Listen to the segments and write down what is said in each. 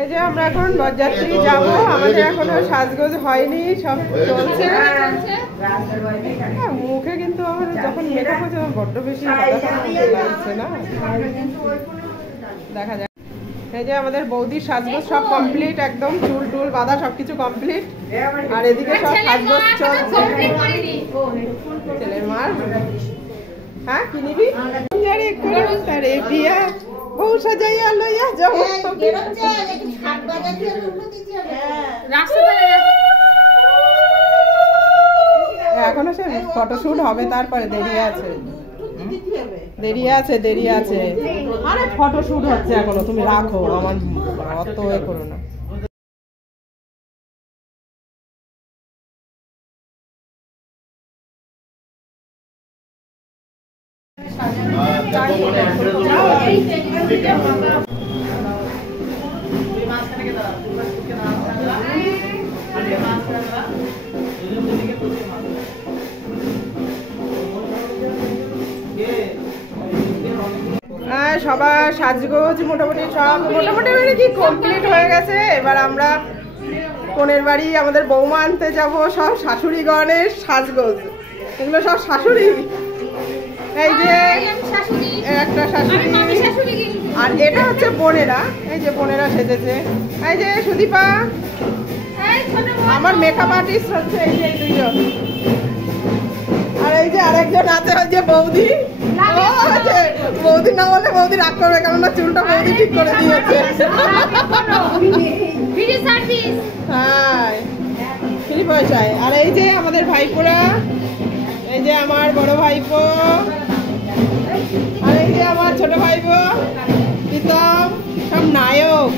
এই যে আমরা এখন বরযাত্রী যাবো, আমাদের এখনো সাজগোজ হয়নি, সব চলছে। মুখে কিন্তু আমার যখন মেকআপ হচ্ছে বড্ড বেশি লাগছে না, দেখা যাক। এই যে আমাদের বৌদির সাজগোজ সব কমপ্লিট, একদম চুল টুল বাঁধা সবকিছু কমপ্লিট, আর এদিকে সব সাজগোজ চলছে। ছেলের মার হ্যাঁ কি নিবি তারে বিয়া বউ সাজাইয়া লইয়া যাও। এখনো সে ফটোশুট হবে, তারপরে দেরি আছে, দেরি আছে। আরে ফটোশুট হচ্ছে এখনো, তুমি রাখো, আমার অত এ করো না। সবার সাজগোজ মোটামুটি সব মানে কি কমপ্লিট হয়ে গেছে। এবার আমরা কোনের বাড়ি আমাদের বৌমা আনতে যাবো, সব শাশুড়িগণের সাজগোজ, এগুলো সব শাশুড়ি। এই যে একটা শাশুড়ি, আর এটা হচ্ছে বোনেরা, এই যে বোনেরা সেজেছে। এই যে সুদীপা, আমার মেকআপ আর্টিস্ট হচ্ছে এই যে দুইজন, আর এই যে আরেকজন আছে ওই যে বৌদি। বৌদি না বলে বৌদি রাগ করবে, কেননা চুলটা বৌদি ঠিক করে দিয়েছে। হ্যাঁ ফ্রি পয়সায়। আর এই যে আমাদের ভাইপোরা, এই যে আমার বড় ভাইপো, আর এই যে আমার ছোট ভাইপো প্রীতম, সব নায়ক।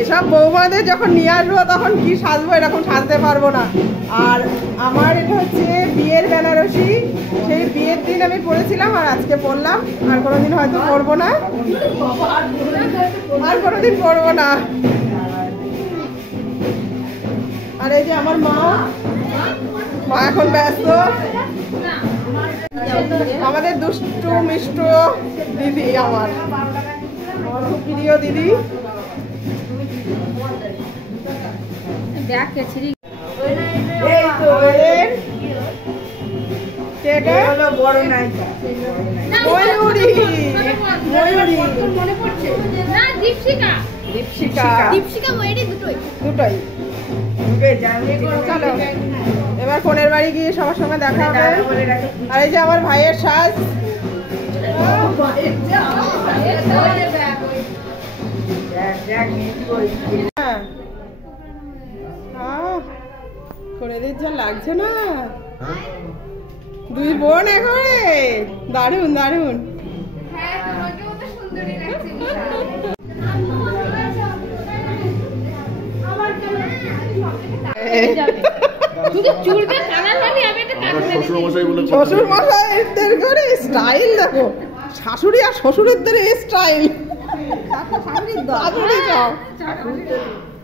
এসব বৌমাদের যখন নিয়ে আসবো তখন কি সাজবো, এরকম সাজতে পারবো না। আর আমার এটা হচ্ছে বিয়ের বেনারসি, সেই বিয়ের দিন আমি পরেছিলাম আর আজকে পরলাম, আর কোনোদিন হয়তো পরবো না, আর কোনোদিন পরবো না। আর এই যে আমার মা এখন ব্যস্ত, আমাদের দুষ্টু মিষ্টু দিদি, আমার খুব প্রিয় দিদি। এবার কোনের বাড়ি গিয়ে সবার সঙ্গে দেখা হবে। আর এই যে আমার ভাইয়ের সাজ, করে যা লাগছে না, দুই বোন একবারে দারুন দারুন। শ্বশুর মশাইদের করে স্টাইল দেখো, শাশুড়ি আর শ্বশুরের স্টাইল।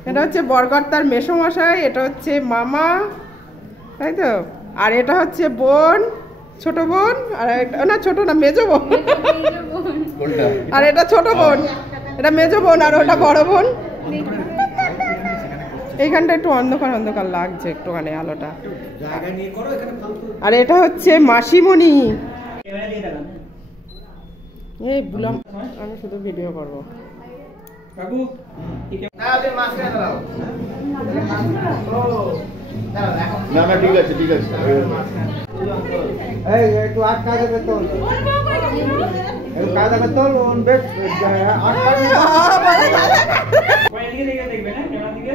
এটা হচ্ছে বরকর্তার মেসোমশাই, এটা হচ্ছে মামা, তাই তো। আর এটা হচ্ছে বোন, ছোট বোন, আর না ছোট না মেজো বোন, আর এটা ছোট বোন, এটা মেজো বোন, আর ওটা বড় বোন। এইখানটা একটু অন্ধকার অন্ধকার লাগছে একটুখানি আলোটা। আর এটা হচ্ছে মাসিমণি। এই বুলাম, আমি শুধু ভিডিও করবো। না না ঠিক আছে ঠিক আছে। এই একটু আটকা দেবে তো, একটু কায়দা করে তোল, বেশ আটকা দেবে। কই এদিকে দেখে দেখবে না ক্যামেরা দিকে।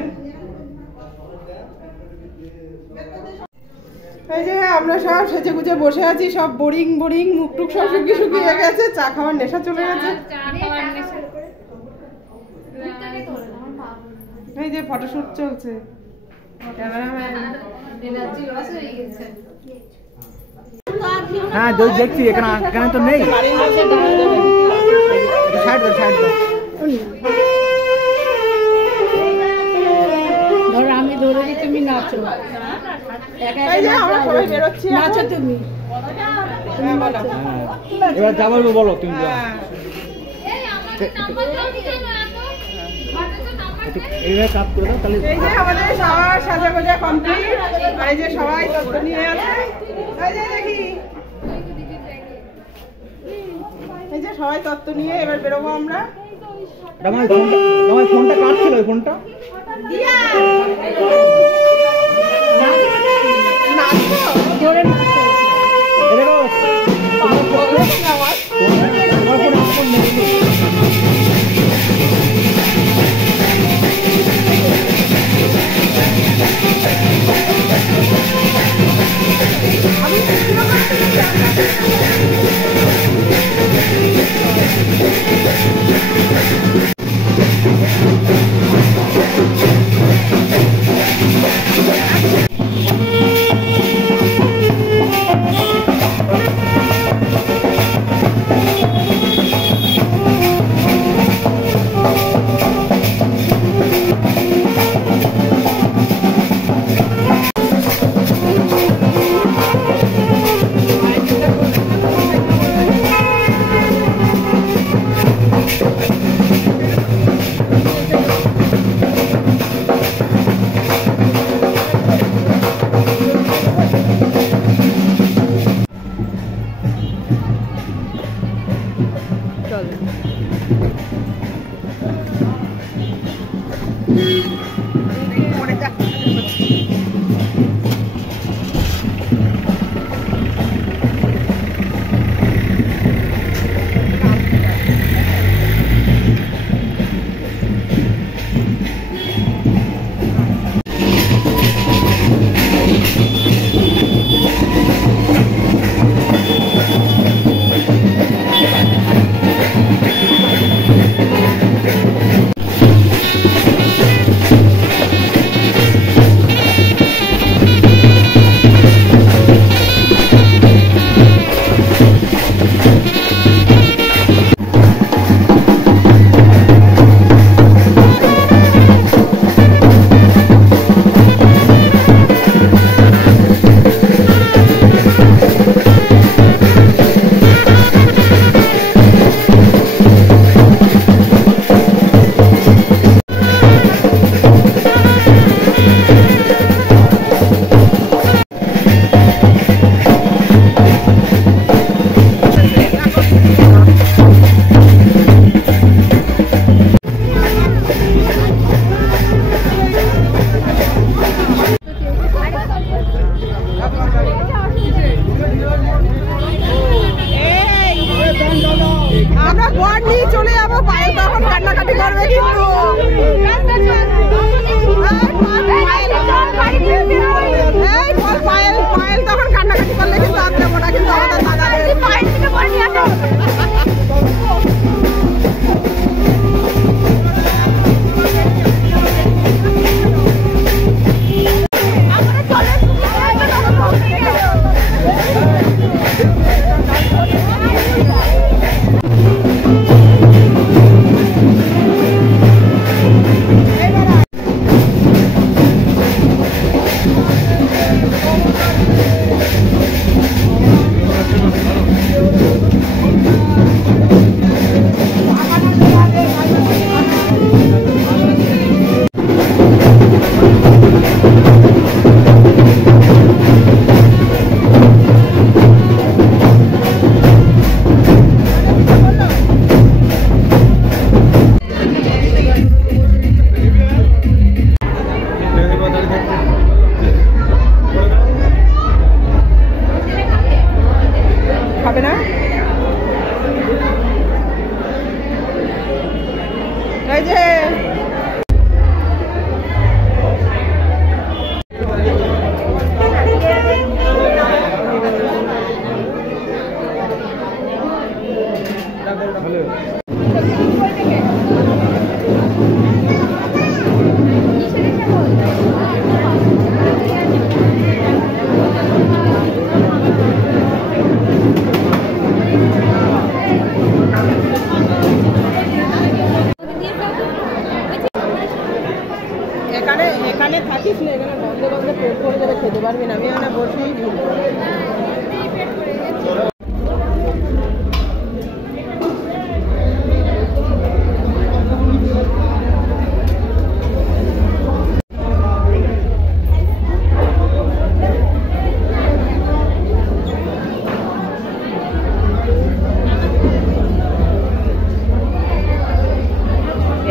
এই যে আমরা সব সেজে গুজে বসে আছি, সব বোরিং বোরিং, মুখ টুক সব শুকিয়ে গেছে, চা খাওয়ার নেশা চলে গেছে। এই যে ফটোশুট চলছে, হ্যাঁ দেখছি এখানে তো নেই। সাইড দাও সাইড দাও, ধরো আমি ধরে দিই, তুমি নাচো। আমরা সবাই বেরোচ্ছি, নাচো তুমি। এবার যা বলবো বলো তুমি। এইভাবে কাজ করে দাও তাহলে। এই যে আমাদের সবার সাজা গোজা কমপ্লিট, আর এই যে সবাই তত্ত্ব নিয়ে আছে, এই যে দেখি এই যে সবাই তত্ত্ব নিয়ে এবার বেরোবো আমরা। ফোনটা কাটছিল ওই ফোনটা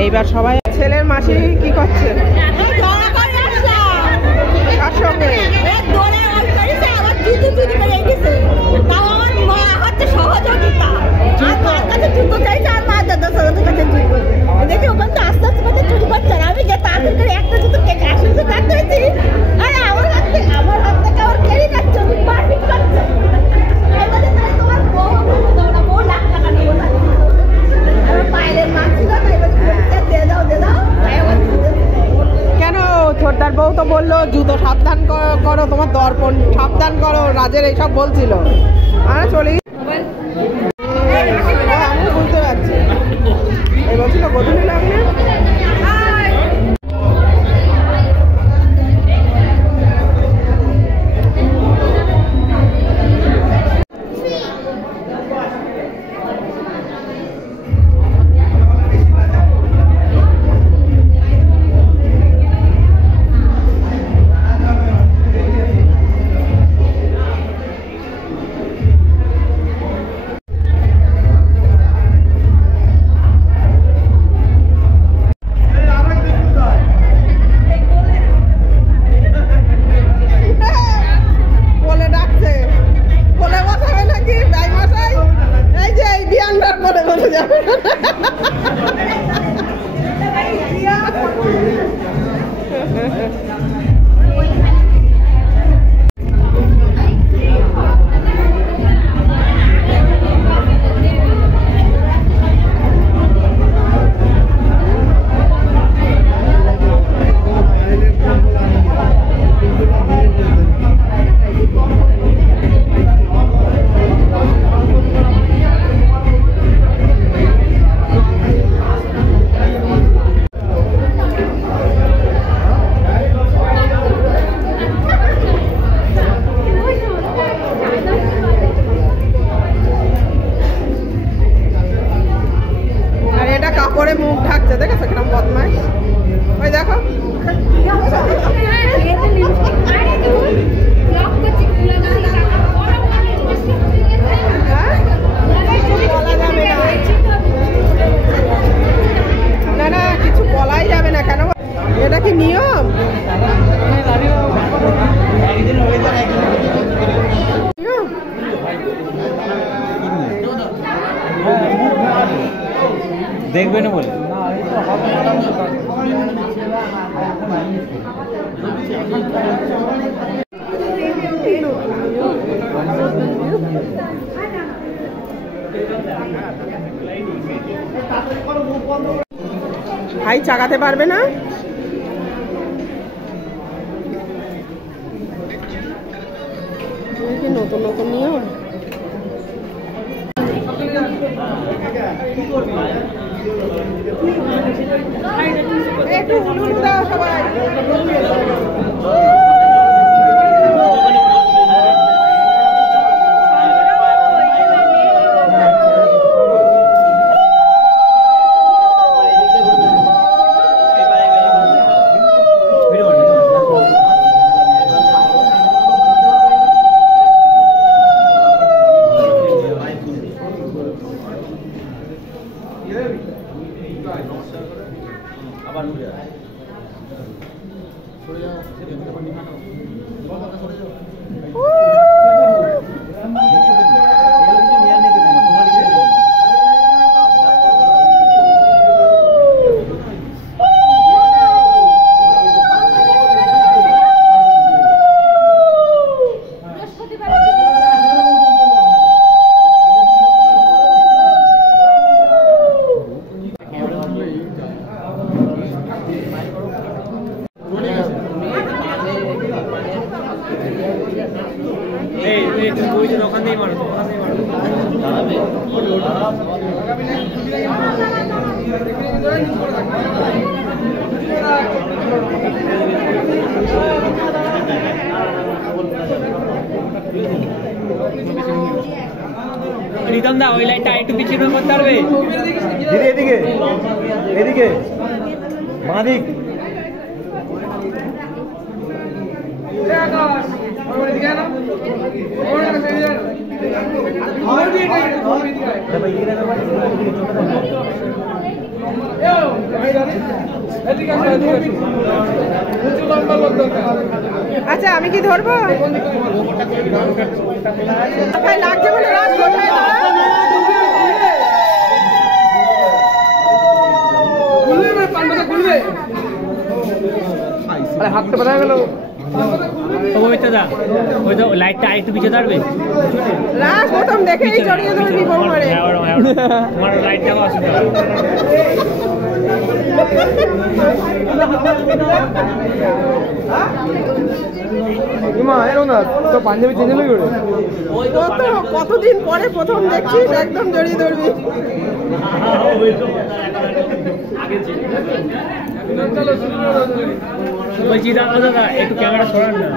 এইবার সবাই ছেলের মাসি কি করছে কার সঙ্গে সহযোগিতা দেখি ওখান তো আস্তে আস্তে কথা চুরি করছে আমি যে তাদের করে একটা জুতো কেটে আসলে কাটতে হয়েছি আরে আমার হাত থেকে আবার কেড়ে কাটছে মারপিট করছে তোমার বউ লাখ টাকা নেবো না পায়ের মানছিল দিয়ে দাও কেন ছোটদার বউ তো বললো জুতো সাবধান করো তোমার দর্পণ সাবধান করো রাজের এইসব বলছিল আর চলি আমি বুঝতে পারছি এই বলছিল গধূলি লাগলে দেখবে না বলে ভাই চাগাতে পারবে না নতুন নতুন নিয়ম একটু উলুলু দাও সবাই রিতম দা ওই লাইনটা একটু পিছিয়ে করতে পারবে দিদি এদিকে এদিকে বাঁদিক और আচ্ছা আমি কি ধরবো? লাগছে বলে রাজ কোথায় হাতটা বাঁধা গেল। ওই তো লাইটটা আরেকটু পিছিয়ে ধরবে। রাজ প্রথম দেখেই জড়িয়ে ধরবি বৌমারে। তোমার লাইটটাও আসবে। তো পাঞ্জাবি চেঞ্জ হয়ে গেল। কতদিন পরে প্রথম দেখছিস একদম জড়িয়ে ধরবি। বলছি দাদা একটু ক্যামেরা সরান না।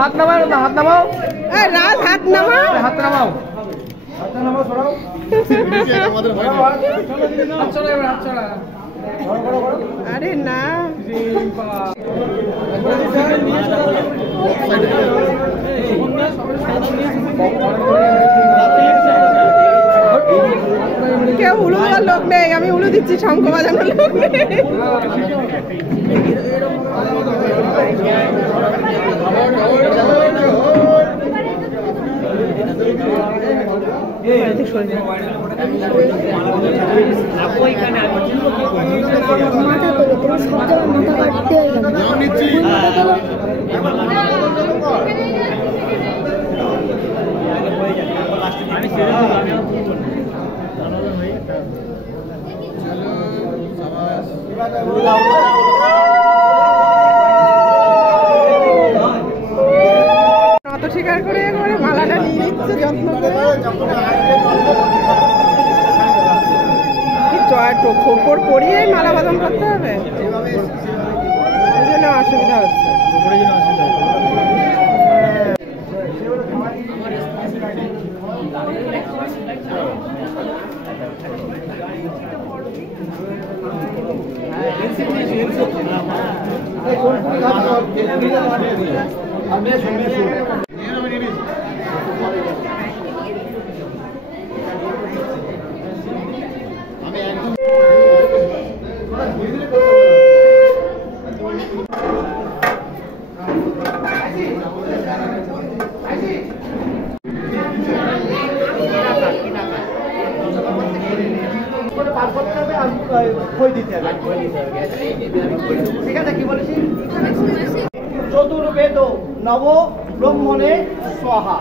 হাত নামাও, হাত নামাও, রাজ হাত নামাও, হাত নামাও, হাত নামাও, সরাও। আরে না কেউ উলু দেওয়ার লোক নেই, আমি উলু দিচ্ছি, শঙ্খ বাজানোর লোক নেই। অত স্বীকার করে একেবারে মালাটা নিয়ে নিচ্ছে যত্ন করে। খোপর পরিয়েই মালা বাদন করতে হবে, ওই জন্য অসুবিধা হচ্ছে। চতুর্বেদ নব ব্রহ্মণে স্বাহা।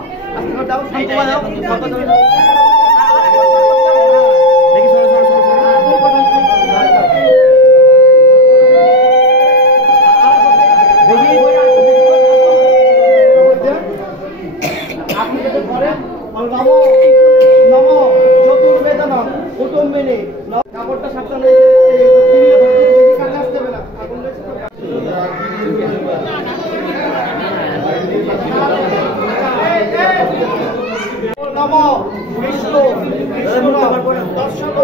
নম চতুর্বেদ কুটুম্বিনী কাপড়টা সাবধানে আসতে হবে না। নম বিষ্ণু দর্শন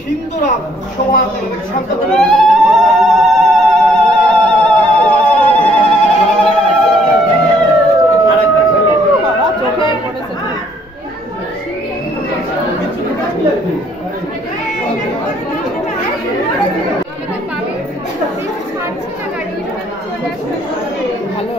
সিন্ধুরাম সমাজ ভালো